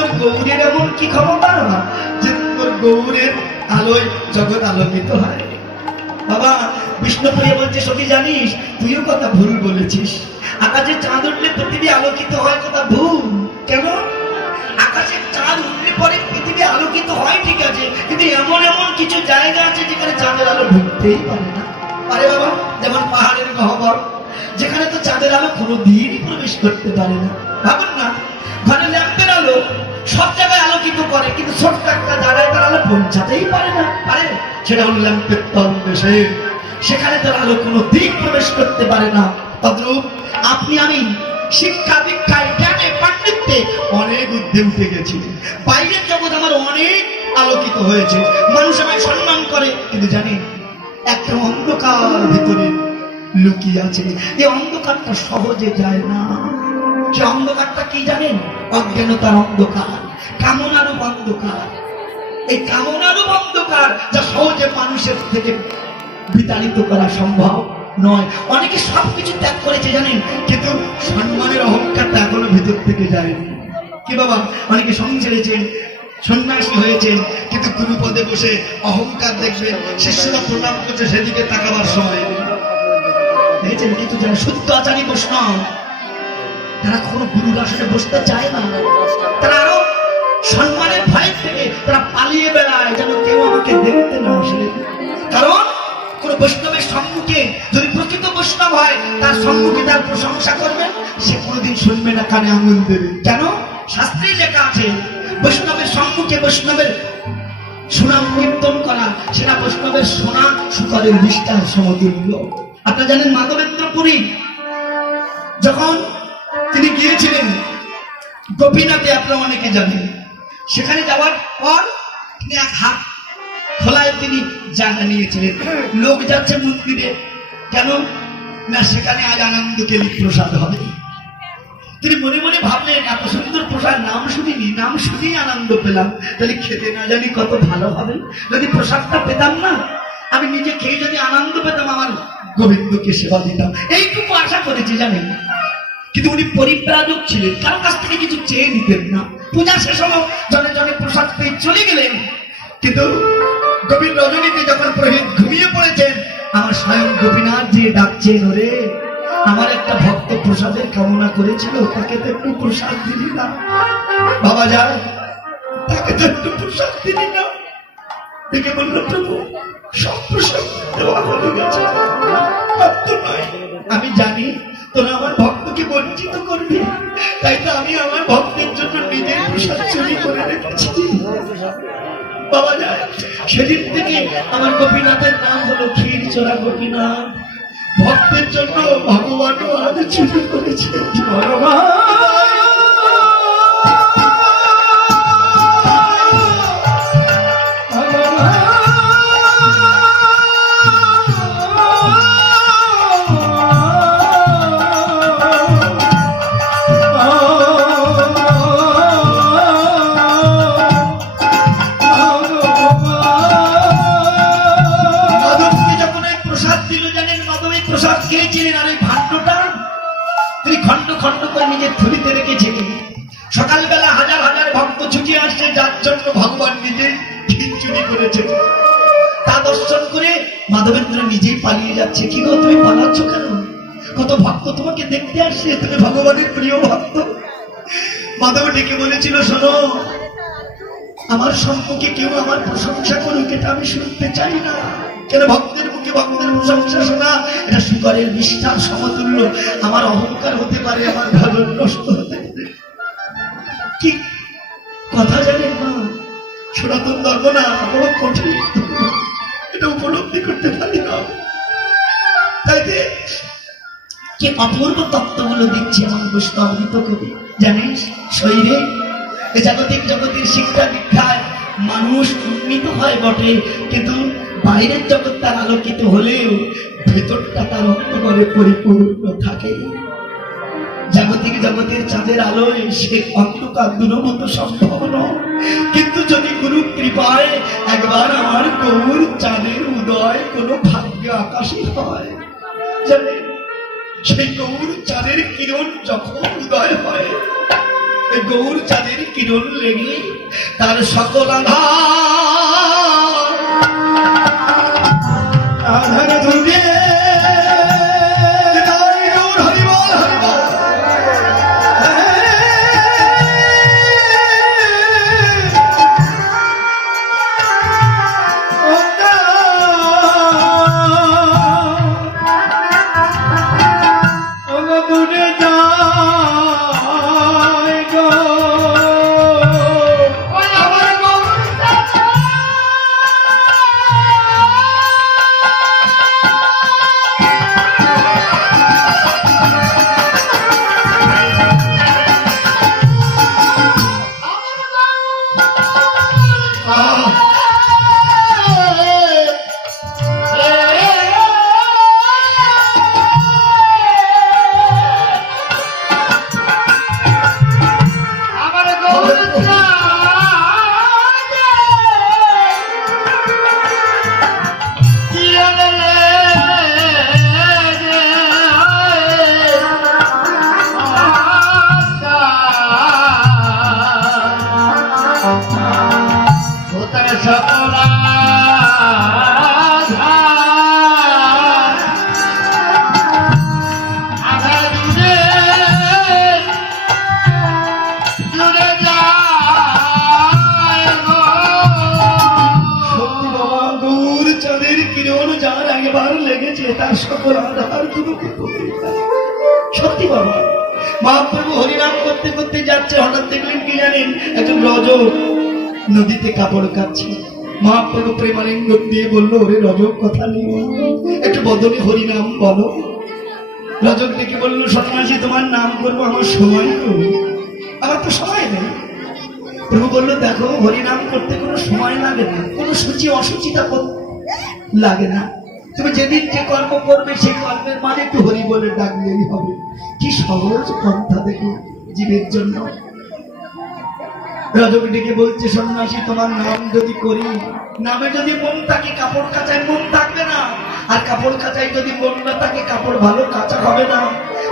তোর গৌরের এমন কি ক্ষমতা যে তোর গৌরের আলোয় জগৎ আলোকিত হয়। বাবা বিষ্ণুপ্রিয়া বলছে, সখী, জানিস, তুইও কথা ভুল বলেছিস। আকাশে চাঁদ উঠলে পৃথিবী আলোকিত হয় কথা ভুল। কেন? আকাশে চাঁদ উঠলে পরে পৃথিবী আলোকিত হয়, ঠিক আছে, কিন্তু এমন এমন কিছু জায়গা আছে যেখানে চাঁদের আলো ঢুকতেই পারে না। পারে বাবা, যেমন পাহাড়ের গহ্বর, যেখানে তো চাঁদের আলো কোনো দিনই প্রবেশ করতে পারে না। ভাবুন না, ঘরে ল্যাম্পের আলো সব জায়গায় আলোকিত করে, কিন্তু ছোট্ট একটা জায়গায় তার আলো পৌঁছাতেই পারে না। পারে সেটা হল ল্যাম্পের দেশে সেখানে তার আলো কোনো দিক প্রবেশ করতে পারে না। তদ্রূপ আপনি আমি শিক্ষা দীক্ষায় জ্ঞানে, পাণ্ডিত্যে অনেক ঊর্ধ্বে উঠে গেছি বাইরের জগৎ আমার অনেক আলোকিত হয়েছে। মানুষ আমায় সম্মান করে, কিন্তু জানি একটা অন্ধকার ভিতরে লুকিয়ে আছে। এই অন্ধকারটা সহজে যায় না। সে অন্ধকারটা কি জানেন? অজ্ঞানতার অন্ধকার, কামনারূপ অন্ধকার। এই কামনারূপ অন্ধকার যা সহজে মানুষের থেকে বিতাড়িত করা সম্ভব নয়। অনেকে সবকিছু ত্যাগ করেছে জানেন, কিন্তু সম্মানের অহংকারটা এখনও ভিতর থেকে যায়নি। কি বাবা? অনেকে সঙ্গ ছেড়েছেন, সন্ন্যাসী হয়েছেন, কিন্তু গুরু পদে বসে অহংকার দেখবেন, শিষ্যরা প্রণাম করছে সেদিকে তাকাবার সময় দেখেছেন কিন্তু যারা শুদ্ধ আচারী বৈষ্ণব তারা কখনো গুরুর আসনে বসতে চায় না। তারা আরও সম্মানের ভয় থেকে তারা পালিয়ে বেড়ায়, যেন কেউ আমাকে দেখতে না আসে। কারণ কোন বৈষ্ণবের সম্মুখে যদি প্রকৃত বৈষ্ণব হয়, তার সম্মুখে তার প্রশংসা করবেন সে কোনোদিন শুনবে না কানে আঙুল দেবে। কেন শাস্ত্রেই লেখা আছে, বৈষ্ণবের সম্মুখে বৈষ্ণবের সুনাম কীর্তন করা, সেটা বৈষ্ণবের সোনা সুকরের বিস্তার সমতুল্য। আপনারা জানেন মাধবেন্দ্র পুরী যখন তিনি গিয়েছিলেন গোপীনাথে, আপনারা অনেকে জানেন। সেখানে যাওয়ার পর তিনি এক হাত খোলায় তিনি জায়গা নিয়েছিলেন। লোক যাচ্ছে মন্দিরে, কেন? না, সেখানে আজ আনন্দ কেলি প্রসাদ হবে। তিনি মনে মনে ভাবলেন, এত সুন্দর প্রসাদ, নাম শুনিনি, নাম শুনেই আনন্দ পেলাম। তাহলে খেতে না জানি কত ভালো হবে। যদি প্রসাদটা পেতাম না, আমি নিজে খেয়ে যদি আনন্দ পেতাম, আমার গোবিন্দকে সেবা দিতাম। এইটুকু আশা করেছি, জানেন? কিন্তু উনি পরিব্রাজক ছিলেন। কারও কাছ থেকে কিছু চেয়ে নিতেন না। পূজা শেষ হলো জনে জনে প্রসাদ পেয়ে চলে গেলেন। কিন্তু গভীর রজনীতে যখন প্রহিত ঘুমিয়ে পড়েছেন, আমার স্বয়ং গোপীনাথ যে ডাকছেন ওরে, আমার একটা ভক্ত প্রসাদের কামনা করেছিল, তাকে তো একটু প্রসাদ দিলি না। বাবা যায় তাকে তো একটু প্রসাদ দিলি না। দেখে বলল, প্রভু, সব প্রসাদ দেওয়া হয়ে গেছে। আমি জানি তোরা আমার ভক্তকে বঞ্চিত করবি। তাই তো আমি আমার ভক্তের জন্য নিজের প্রসাদ চুরি করে রেখেছি। বাবা যায় সেদিন থেকে আমার গোপীনাথের নাম হলো ক্ষীর চোরা গোপীনাথ। ভক্তের জন্য ভগবানও আজ চুরি করেছে। মাধবকে নিজেই পালিয়ে যাচ্ছে। কি গো, তুমি পালাচ্ছ কেন? কত ভক্ত তোমাকে দেখতে আসছে, তুমি ভগবানের প্রিয় ভক্ত। মাধব ডেকে বলেছিল, শোনো, আমার সম্পর্কে কেউ আমার প্রশংসা করুক, এটা আমি শুনতে চাই না। কেন ভক্তের মুখে ভক্তের প্রশংসা শোনা? এটা সুকরের বিষ্ঠার সমতুল্য। আমার অহংকার হতে পারে, আমার ভালো নষ্ট হতে পারে। কি? কথা জানেন না সনাতন ধর্ম না, বড় কঠিন। এটা উপলব্ধি করতে পারি না। তাই কি অপূর্ব তত্ত্বগুলো দিচ্ছে আমার বৈষ্ণবিত কবি, জানিস? শরীরে জাগতিক জগতের শিক্ষা দীক্ষায় মানুষ উন্নীত হয় বটে, কিন্তু বাইরের জগৎ তার আলোকিত হলেও ভেতরটা তার অন্ধকারে পরিপূর্ণ থাকে। জাগতিক জগতের চাঁদের আলোয় সে অন্ধকার দূরমত সম্ভব নয় কিন্তু যদি গুরু কৃপায় একবার আমার গৌর চাঁদের উদয় কোনো ভাগ্য আকাশে হয় জানেন সেই গৌর চাঁদের কিরণ যখন উদয় হয় গৌর চাঁদের কিরণ লেগে তার সকল আধার একজন রজ নদীতে কাপড় কাচ্ছে মহাপ্রভু প্রেমালিঙ্গ দিয়ে বলল, ওরে রজক কথা নেই। একটু বদলে হরিনাম বলো। রজক ডেকে বলল, সন্ন্যাসী, তোমার নাম করব আমার সময় আমার তো সময় নেই। প্রভু বলল, দেখো, হরিনাম করতে কোনো সময় লাগে না, কোনো সূচি অসুচিতা লাগে না। তুমি যেদিন যে কর্ম করবে, সেই কর্মের মানে একটু হরি বলে ডাকলেই হবে। কি সহজ পন্থা দেখো জীবের জন্য। রজক ডেকে বলছে, সন্ন্যাসী, তোমার নাম যদি করি, নামে যদি মন থাকে, কাপড় কাচায় মন থাকবে না। আর কাপড় কাচায় যদি মন না থাকে, কাপড় ভালো কাঁচা হবে না।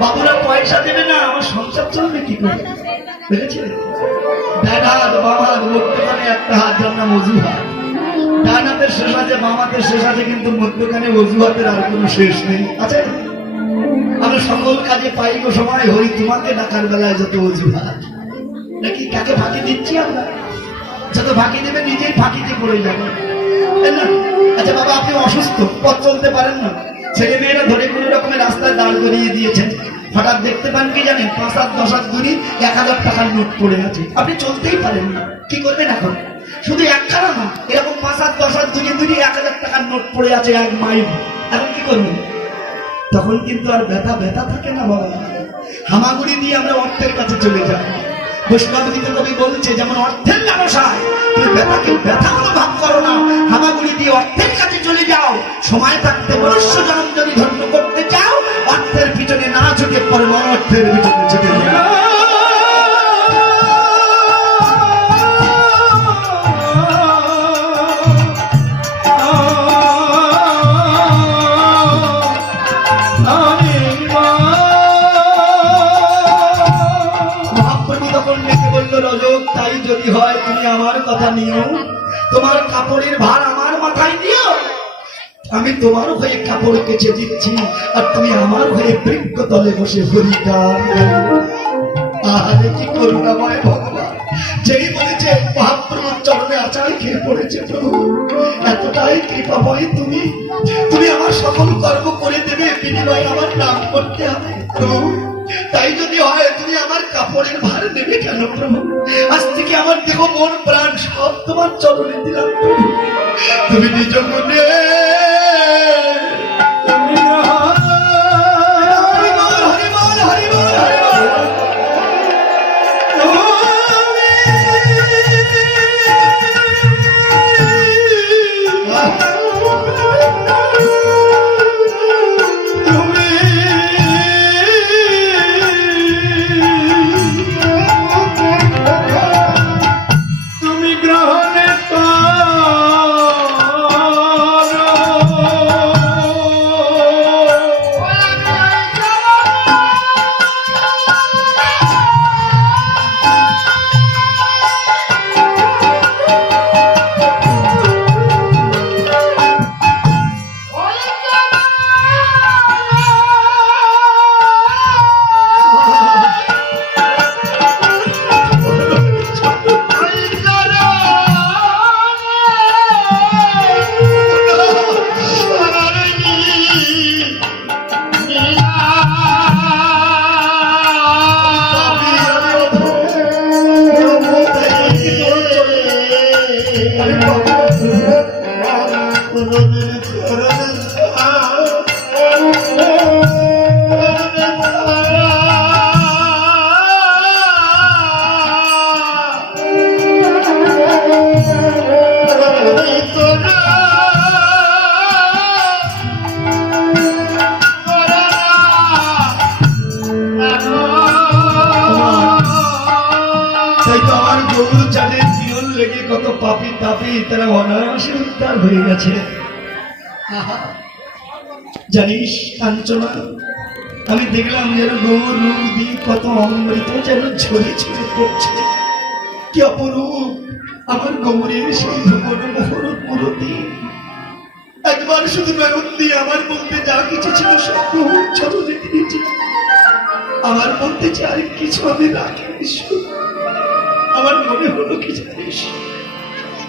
বাবুরা পয়সা দেবে না, আমার সংসার চলবে কি করে? বুঝেছেন? ডান হাত মধ্যখানে একটা হাত, যার অজুহাত। ডান শেষ আছে বাম শেষ আছে কিন্তু মধ্যখানে অজুহাতের আর কোনো শেষ নেই। আছে? আমরা সকল কাজে পাইব সময় হই তোমাকে ডাকার বেলায় যত অজুহাত। নাকি কাকে ফাঁকি দিচ্ছি আমরা? যত ফাঁকি দেবে নিজেই ফাঁকিতে পড়ে যাবে। তাই না? আচ্ছা বাবা, আপনি অসুস্থ, পথ চলতে পারেন না। ছেলে মেয়েরা ধরে কোনো রকমের রাস্তায় দাঁড় করিয়ে দিয়েছেন। হঠাৎ দেখতে পান কি জানেন? পাঁচ হাত, দশ হাত দূরি এক হাজার টাকার নোট পড়ে আছে। আপনি চলতেই পারেন না। কি করবেন এখন? শুধু একখানা না, এরকম পাঁচ হাত, দশ হাত দূরে দূরে এক হাজার টাকার নোট পড়ে আছে এক মাইল। এখন কি করবেন? তখন কিন্তু আর ব্যথা ব্যথা থাকে না বাবা। হামাগুড়ি দিয়ে আমরা অর্থের কাছে চলে যাই। গীতে কবি বলছে, যেমন অর্থের লালসায়। তুমি ব্যথাকে ব্যথা অনুভব করো না। হামাগুড়ি দিয়ে অর্থের কাছে চলে যাও। সময় থাকতে মনুষ্য জন্ম যদি ধন্য করতে চাও, অর্থের পিছনে না ছুটে পরম অর্থের পিছনে ছুটে যাও। তাই যদি হয়, তুমি আমার কথা নিও। তোমার কাপড়ের ভার আমার মাথায় দিও আমি তোমার হয়ে কাপড় কেচে দিচ্ছি, আর তুমি আমার হয়ে বৃক্ষ তলে বসে হরি গান গাইবে। আহারে কি করুণাময় ভগবান? যেই বলেছে মহাপ্রভুর চরণে আচার খেয়ে পড়েছে প্রভু, এতটাই কৃপাময় তুমি। তুমি আমার সকল কর্ম করে দেবে, বিনিময়ে আমার নাম করতে হবে প্রভু। তাই যদি হয়, তুমি আমার কাপড়ের ভার নেবে কেন প্রভু? আজ থেকে আমার দেখো মন, প্রাণ সব তোমার চরণে দিলাম তুমি নিজ মনে কোনদিন পাপি তাপি তারা অনায়াসে উদ্ধার হয়ে গেছে। জানিস, কাঞ্চনা, আমি দেখলাম যেন গৌর রূপ দিয়ে কত অমৃত যেন ঝরে ঝরে পড়ছে। কি অপরূপ, আমার গৌরের সেই ভুবন মোহর একবার শুধু নয়ন দিয়ে আমার মধ্যে যা কিছু ছিল সব গৌর চরণে দিয়েছি। আমার মধ্যে যে আর কিছু আমি রাখিনি আমার মনে হলো কি জানিস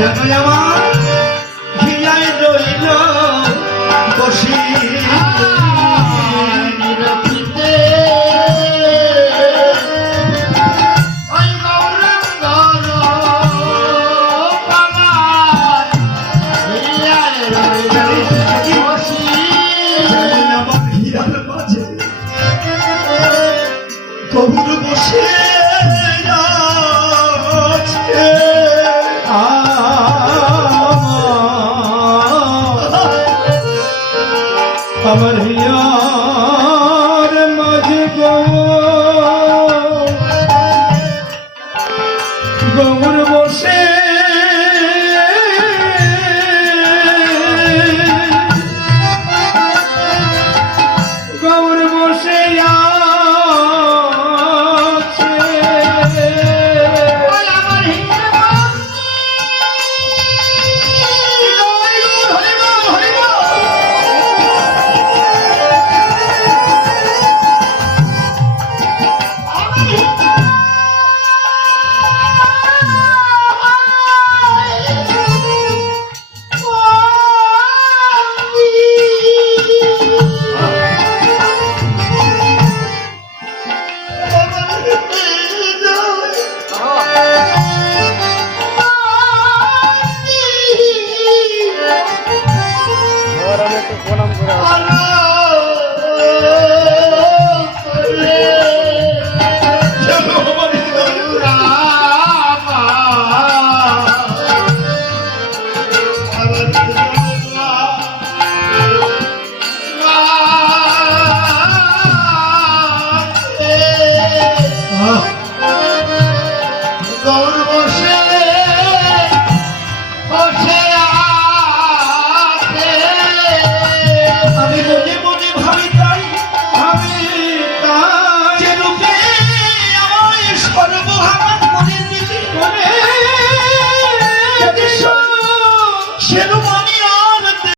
যেন আমার হিয়ায়